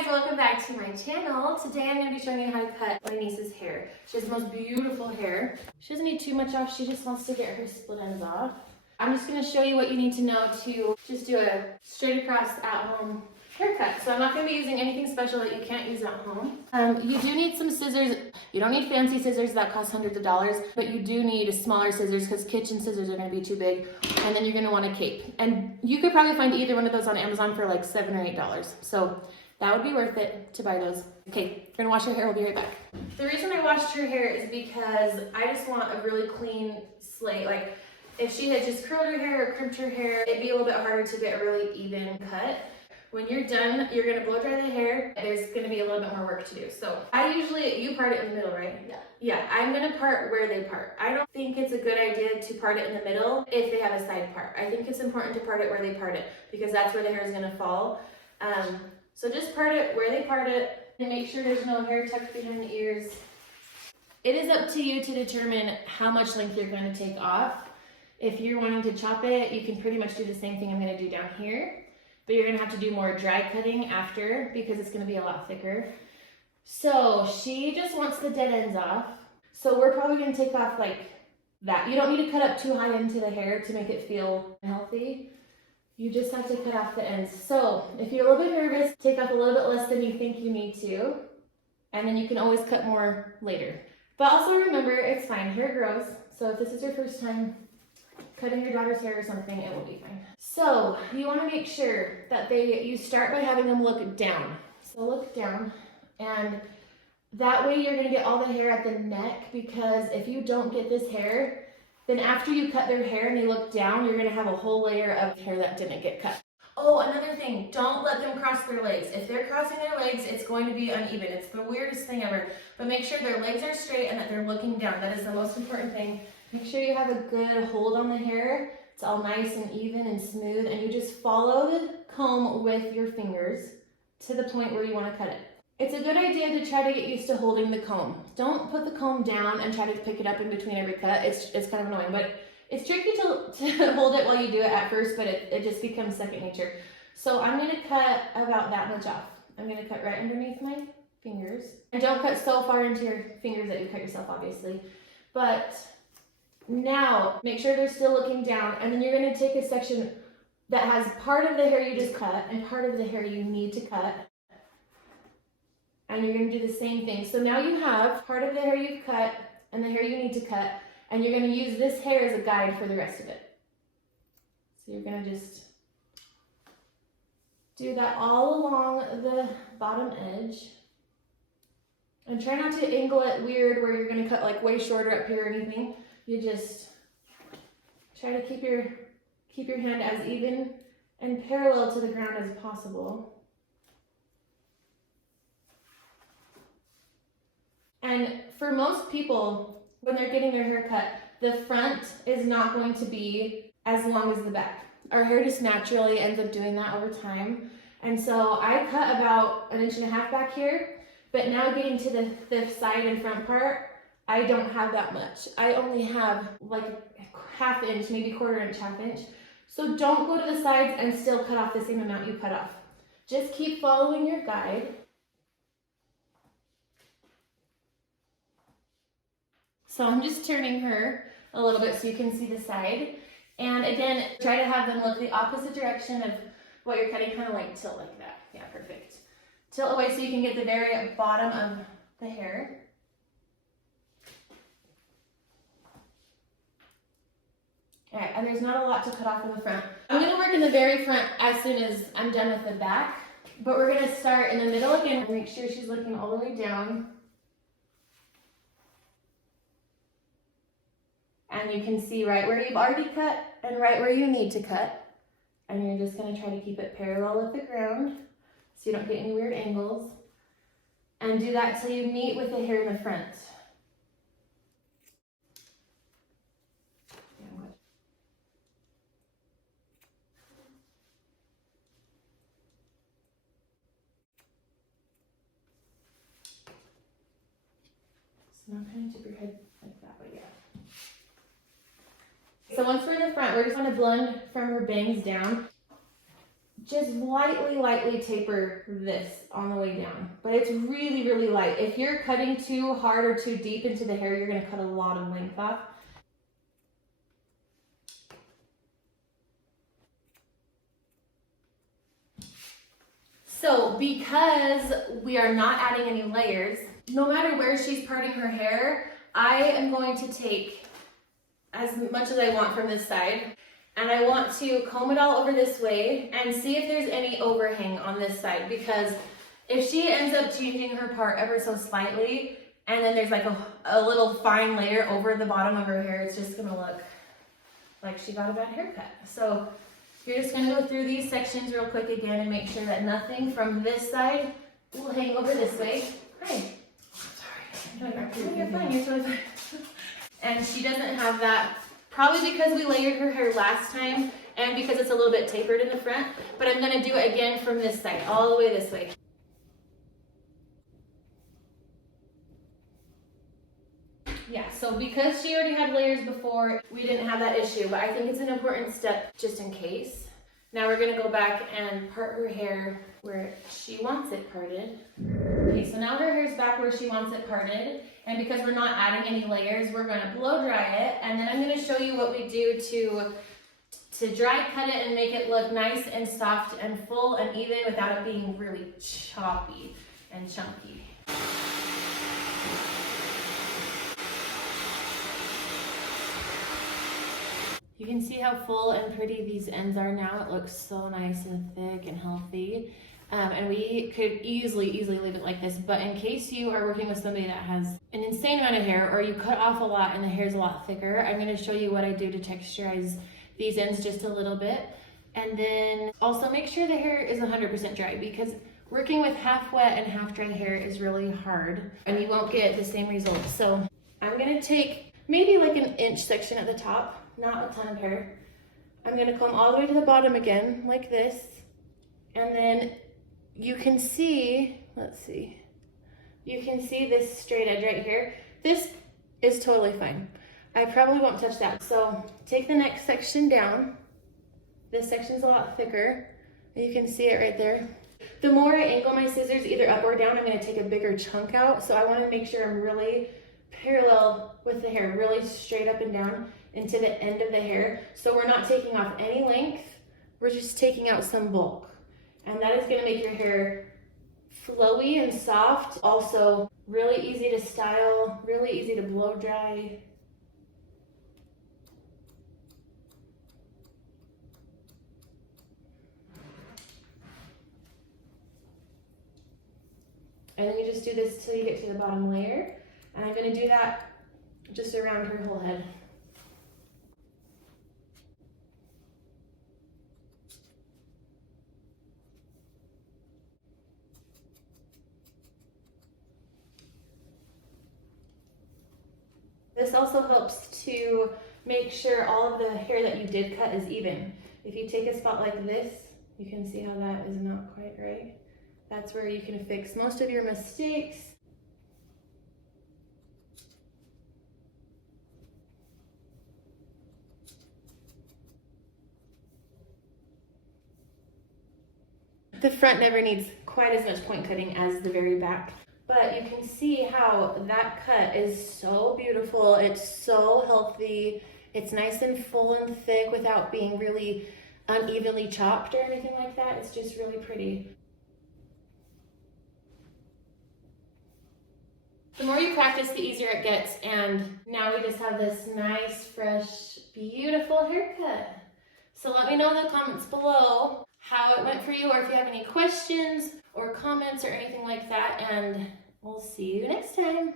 Hey guys, welcome back to my channel. Today I'm going to be showing you how to cut my niece's hair. She has the most beautiful hair. She doesn't need too much off, she just wants to get her split ends off. I'm just going to show you what you need to know to just do a straight across at home haircut. So I'm not going to be using anything special that you can't use at home. You do need some scissors. You don't need fancy scissors that cost hundreds of dollars, but you do need smaller scissors because kitchen scissors are going to be too big. And then you're going to want a cape. And you could probably find either one of those on Amazon for like $7 or $8. So that would be worth it to buy those. Okay, we're gonna wash her hair, we'll be right back. The reason I washed her hair is because I just want a really clean slate. Like if she had just curled her hair or crimped her hair, it'd be a little bit harder to get a really even cut. When you're done, you're gonna blow dry the hair. There's gonna be a little bit more work to do. So you part it in the middle, right? Yeah. Yeah, I'm gonna part where they part. I don't think it's a good idea to part it in the middle if they have a side part. I think it's important to part it where they part it because that's where the hair is gonna fall. So just part it where they part it and make sure there's no hair tucked behind the ears. It is up to you to determine how much length you're going to take off. If you're wanting to chop it, you can pretty much do the same thing I'm going to do down here, but you're going to have to do more dry cutting after because it's going to be a lot thicker. So she just wants the dead ends off. So we're probably going to take off like that. You don't need to cut up too high into the hair to make it feel healthy. You just have to cut off the ends. So if you're a little bit nervous, take off a little bit less than you think you need to, and then you can always cut more later. But also remember, it's fine, hair grows. So if this is your first time cutting your daughter's hair or something, it will be fine. So you wanna make sure that you start by having them look down. So look down, and that way you're gonna get all the hair at the neck, because if you don't get this hair, then after you cut their hair and they look down, you're gonna have a whole layer of hair that didn't get cut. Oh, another thing, don't let them cross their legs. If they're crossing their legs, it's going to be uneven. It's the weirdest thing ever. But make sure their legs are straight and that they're looking down. That is the most important thing. Make sure you have a good hold on the hair. It's all nice and even and smooth, and you just follow the comb with your fingers to the point where you wanna cut it. It's a good idea to try to get used to holding the comb. Don't put the comb down and try to pick it up in between every cut. It's kind of annoying, but it's tricky to hold it while you do it at first, but it just becomes second nature. So I'm gonna cut about that much off. I'm gonna cut right underneath my fingers. And don't cut so far into your fingers that you cut yourself, obviously. But now, make sure they're still looking down, and then you're gonna take a section that has part of the hair you just cut and part of the hair you need to cut. And you're going to do the same thing. So now you have part of the hair you've cut and the hair you need to cut, and you're going to use this hair as a guide for the rest of it. So you're going to just do that all along the bottom edge. And try not to angle it weird where you're going to cut like way shorter up here or anything. You just try to keep your hand as even and parallel to the ground as possible. And for most people, when they're getting their hair cut, the front is not going to be as long as the back. Our hair just naturally ends up doing that over time. And so I cut about 1.5 inches back here, but now getting to the side and front part, I don't have that much. I only have like 1/2 inch, maybe 1/4 inch, 1/2 inch. So don't go to the sides and still cut off the same amount you cut off. Just keep following your guide. So I'm just turning her a little bit so you can see the side. And again, try to have them look the opposite direction of what you're cutting, kind of like tilt like that. Yeah, perfect. Tilt away so you can get the very bottom of the hair. All right, and there's not a lot to cut off in the front. I'm gonna work in the very front as soon as I'm done with the back, but we're gonna start in the middle again. Make sure she's looking all the way down. And you can see right where you've already cut and right where you need to cut. And you're just gonna try to keep it parallel with the ground so you don't get any weird angles. And do that till you meet with the hair in the front. So now kind of tip your head like that way, yeah. So once we're in the front, we're just going to blend from her bangs down. just lightly taper this on the way down. But it's really light. If you're cutting too hard or too deep into the hair, you're gonna cut a lot of length off. So because we are not adding any layers, no matter where she's parting her hair, I am going to take as much as I want from this side, and I want to comb it all over this way and see if there's any overhang on this side, because if she ends up changing her part ever so slightly and then there's like a little fine layer over the bottom of her hair, it's just gonna look like she got a bad haircut. So you're just gonna go through these sections real quick again and make sure that nothing from this side will hang over this way. Hi. Sorry. No, you're fine, you're totally fine. And she doesn't have that, probably because we layered her hair last time and because it's a little bit tapered in the front, but I'm gonna do it again from this side, all the way this way. Yeah, so because she already had layers before, we didn't have that issue, but I think it's an important step just in case. Now we're gonna go back and part her hair where she wants it parted. Okay, so now her hair's back where she wants it parted, and because we're not adding any layers, we're gonna blow dry it, and then I'm gonna show you what we do to dry cut it and make it look nice and soft and full and even without it being really choppy and chunky. You can see how full and pretty these ends are now. It looks so nice and thick and healthy. And we could easily leave it like this, but in case you are working with somebody that has an insane amount of hair, or you cut off a lot and the hair's a lot thicker, I'm gonna show you what I do to texturize these ends just a little bit. And then also make sure the hair is 100% dry, because working with half wet and half dry hair is really hard and you won't get the same results. So I'm gonna take maybe like an inch section at the top, not a ton of hair. I'm gonna comb all the way to the bottom again, like this. And then you can see, let's see, you can see this straight edge right here. This is totally fine. I probably won't touch that. So take the next section down. This section's a lot thicker. You can see it right there. The more I angle my scissors either up or down, I'm gonna take a bigger chunk out. So I wanna make sure I'm really parallel with the hair, really straight up and down into the end of the hair. So we're not taking off any length, we're just taking out some bulk. And that is gonna make your hair flowy and soft. Also really easy to style, really easy to blow dry. And then you just do this till you get to the bottom layer. And I'm gonna do that just around her whole head. This also helps to make sure all of the hair that you did cut is even. If you take a spot like this, you can see how that is not quite right. That's where you can fix most of your mistakes. The front never needs quite as much point cutting as the very back. But you can see how that cut is so beautiful. It's so healthy. It's nice and full and thick without being really unevenly chopped or anything like that. It's just really pretty. The more you practice, the easier it gets. And now we just have this nice, fresh, beautiful haircut. So let me know in the comments below how it went for you, or if you have any questions or comments or anything like that, and we'll see you next time.